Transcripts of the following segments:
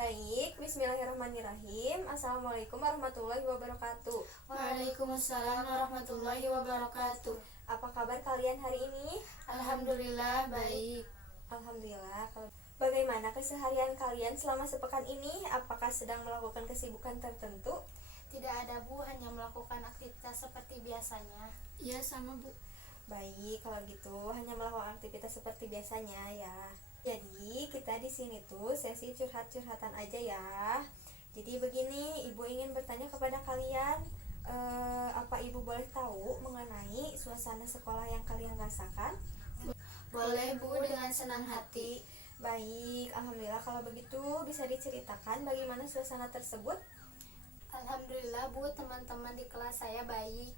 Baik, bismillahirrahmanirrahim. Assalamualaikum warahmatullahi wabarakatuh. Waalaikumsalam warahmatullahi wabarakatuh. Apa kabar kalian hari ini? Alhamdulillah baik. Alhamdulillah. Bagaimana keseharian kalian selama sepekan ini? Apakah sedang melakukan kesibukan tertentu? Tidak ada Bu, hanya melakukan aktivitas seperti biasanya. Iya sama Bu. Baik, kalau gitu hanya melakukan aktivitas seperti biasanya ya. Jadi kita di sini tuh sesi curhat-curhatan aja ya. Jadi begini, Ibu ingin bertanya kepada kalian, apa Ibu boleh tahu mengenai suasana sekolah yang kalian rasakan? Boleh Bu, dengan senang hati. Baik, alhamdulillah kalau begitu bisa diceritakan bagaimana suasana tersebut? Alhamdulillah Bu, teman-teman di kelas saya baik.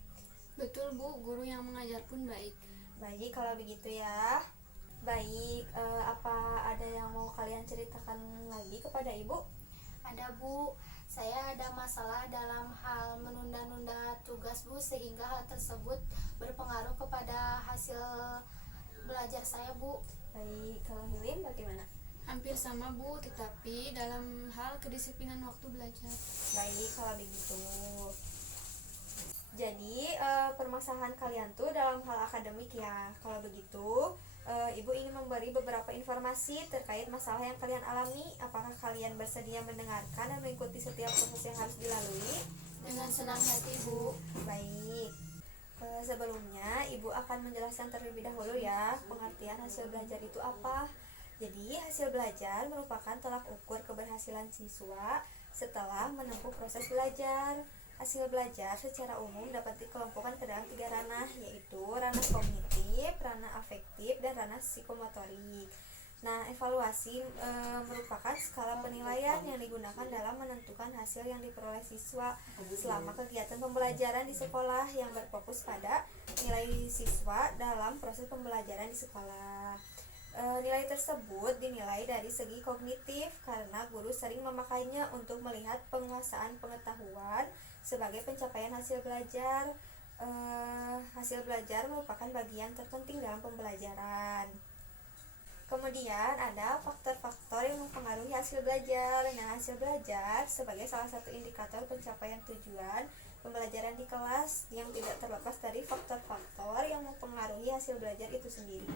Betul Bu, guru yang mengajar pun baik. Baik, kalau begitu ya. Baik, apa ada yang mau kalian ceritakan lagi kepada Ibu? Ada Bu, saya ada masalah dalam hal menunda-nunda tugas Bu, sehingga hal tersebut berpengaruh kepada hasil belajar saya Bu. Baik, kalau Hilin bagaimana? Hampir sama Bu, tetapi dalam hal kedisiplinan waktu belajar. Baik, kalau begitu. Jadi permasalahan kalian tuh dalam hal akademik ya. Kalau begitu, Ibu ingin memberi beberapa informasi terkait masalah yang kalian alami. Apakah kalian bersedia mendengarkan dan mengikuti setiap proses yang harus dilalui? Dengan senang hati Bu. Baik. Sebelumnya, Ibu akan menjelaskan terlebih dahulu ya pengertian hasil belajar itu apa. Jadi, hasil belajar merupakan tolak ukur keberhasilan siswa setelah menempuh proses belajar. Hasil belajar secara umum dapat dikelompokkan ke dalam 3 ranah, yaitu ranah kognitif, ranah afektif, dan ranah psikomotorik. Nah, evaluasi merupakan skala penilaian yang digunakan dalam menentukan hasil yang diperoleh siswa selama kegiatan pembelajaran di sekolah yang berfokus pada nilai siswa dalam proses pembelajaran di sekolah. Nilai tersebut dinilai dari segi kognitif karena guru sering memakainya untuk melihat penguasaan pengetahuan sebagai pencapaian hasil belajar. Hasil belajar merupakan bagian terpenting dalam pembelajaran. Kemudian ada faktor-faktor yang mempengaruhi hasil belajar. Nah, hasil belajar sebagai salah satu indikator pencapaian tujuan pembelajaran di kelas yang tidak terlepas dari faktor-faktor yang mempengaruhi hasil belajar itu sendiri.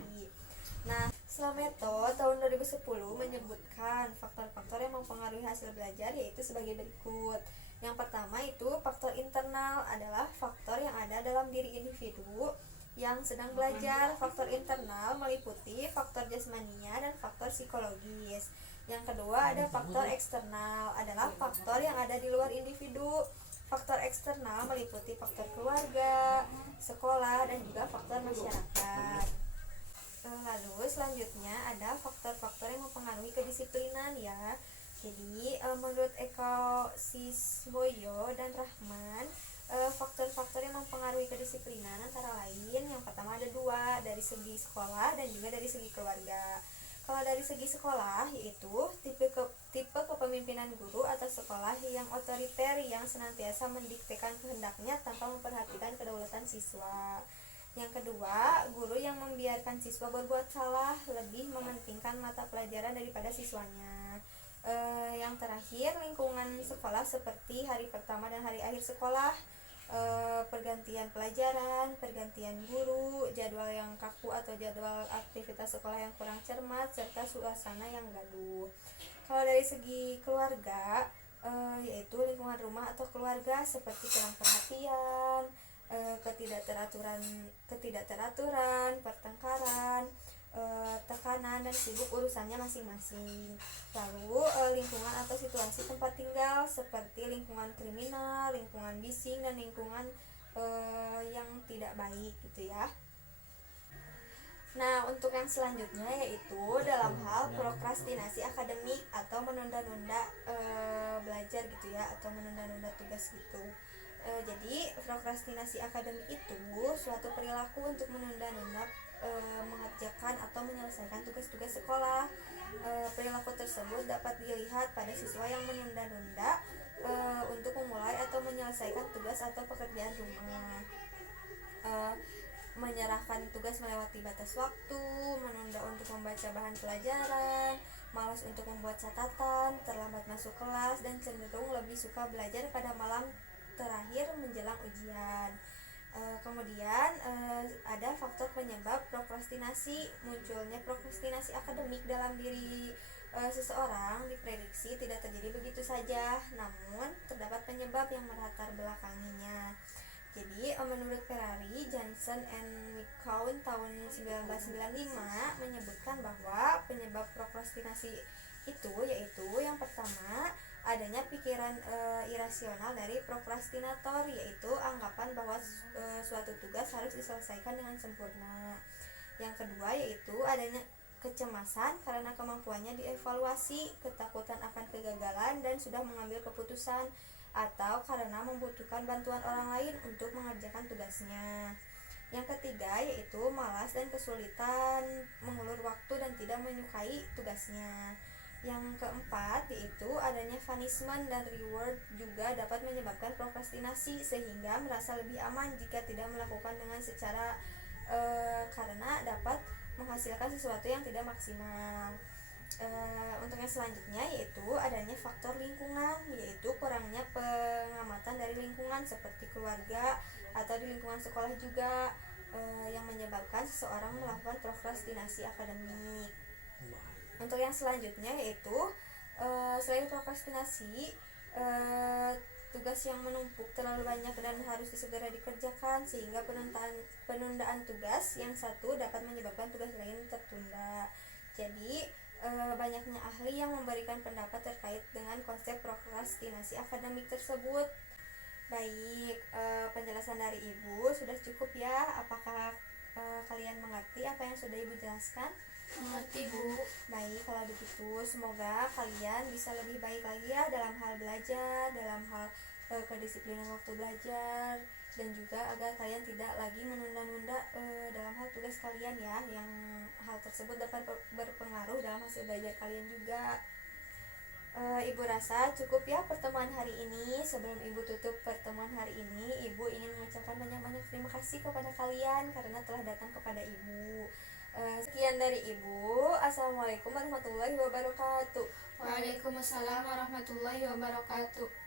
Nah, Slameto tahun 2010 menyebutkan faktor-faktor yang mempengaruhi hasil belajar yaitu sebagai berikut. Yang pertama itu faktor internal adalah faktor yang ada dalam diri individu yang sedang belajar. Faktor internal meliputi faktor jasmania dan faktor psikologis. Yang kedua ada faktor eksternal, adalah faktor yang ada di luar individu. Faktor eksternal meliputi faktor keluarga, sekolah, dan juga faktor masyarakat. Lalu selanjutnya ada faktor-faktor yang mempengaruhi kedisiplinan ya. Jadi menurut Eko Siswoyo dan Rahman, faktor-faktor yang mempengaruhi kedisiplinan antara lain yang pertama ada 2, dari segi sekolah dan juga dari segi keluarga. Kalau dari segi sekolah yaitu tipe kepemimpinan guru atau sekolah yang otoriter yang senantiasa mendiktekan kehendaknya tanpa memperhatikan kedaulatan siswa. Yang kedua, guru yang membiarkan siswa berbuat salah, lebih mementingkan mata pelajaran daripada siswanya. Yang terakhir, lingkungan sekolah seperti hari pertama dan hari akhir sekolah, pergantian pelajaran, pergantian guru, jadwal yang kaku atau jadwal aktivitas sekolah yang kurang cermat, serta suasana yang gaduh. Kalau dari segi keluarga, yaitu lingkungan rumah atau keluarga seperti kurang perhatian, ketidakteraturan, pertengkaran, tekanan, dan sibuk urusannya masing-masing. Lalu lingkungan atau situasi tempat tinggal seperti lingkungan kriminal, lingkungan bising, dan lingkungan yang tidak baik gitu ya. Nah, untuk yang selanjutnya yaitu dalam hal prokrastinasi akademik atau menunda-nunda belajar gitu ya, atau menunda-nunda tugas gitu. Jadi prokrastinasi akademik itu suatu perilaku untuk menunda-nunda mengerjakan atau menyelesaikan tugas-tugas sekolah. Perilaku tersebut dapat dilihat pada siswa yang menunda-nunda untuk memulai atau menyelesaikan tugas atau pekerjaan rumah, menyerahkan tugas melewati batas waktu, menunda untuk membaca bahan pelajaran, malas untuk membuat catatan, terlambat masuk kelas, dan cenderung lebih suka belajar pada malam terakhir menjelang ujian. Kemudian ada faktor penyebab prokrastinasi. Munculnya prokrastinasi akademik dalam diri seseorang diprediksi tidak terjadi begitu saja, namun terdapat penyebab yang melatar belakanginya. Jadi menurut Ferrari, Johnson and McCown tahun 1995 menyebutkan bahwa penyebab prokrastinasi itu yaitu yang pertama, adanya pikiran irasional dari prokrastinator, yaitu anggapan bahwa suatu tugas harus diselesaikan dengan sempurna. Yang kedua yaitu adanya kecemasan karena kemampuannya dievaluasi, ketakutan akan kegagalan dan sudah mengambil keputusan, atau karena membutuhkan bantuan orang lain untuk mengerjakan tugasnya. Yang ketiga yaitu malas dan kesulitan mengulur waktu dan tidak menyukai tugasnya. Yang keempat yaitu adanya punishment dan reward juga dapat menyebabkan prokrastinasi, sehingga merasa lebih aman jika tidak melakukan dengan secara karena dapat menghasilkan sesuatu yang tidak maksimal. Untuk yang selanjutnya yaitu adanya faktor lingkungan, yaitu kurangnya pengamatan dari lingkungan seperti keluarga atau di lingkungan sekolah juga yang menyebabkan seseorang melakukan prokrastinasi akademik. Untuk yang selanjutnya yaitu selain prokrastinasi, tugas yang menumpuk terlalu banyak dan harus segera dikerjakan, sehingga penundaan tugas yang satu dapat menyebabkan tugas lain tertunda. Jadi banyaknya ahli yang memberikan pendapat terkait dengan konsep prokrastinasi akademik tersebut. Baik, penjelasan dari Ibu sudah cukup ya. Apakah kalian mengerti apa yang sudah Ibu jelaskan? Mengerti, Bu. Baik, kalau begitu semoga kalian bisa lebih baik lagi ya dalam hal belajar, dalam hal kedisiplinan waktu belajar, dan juga agar kalian tidak lagi menunda-nunda dalam hal tugas kalian ya, yang hal tersebut dapat berpengaruh dalam hasil belajar kalian juga. Ibu rasa cukup ya pertemuan hari ini. Sebelum Ibu tutup pertemuan hari ini, Ibu ingin mengucapkan banyak-banyak terima kasih kepada kalian karena telah datang kepada Ibu. Sekian dari Ibu. Assalamualaikum warahmatullahi wabarakatuh. Waalaikumsalam warahmatullahi wabarakatuh.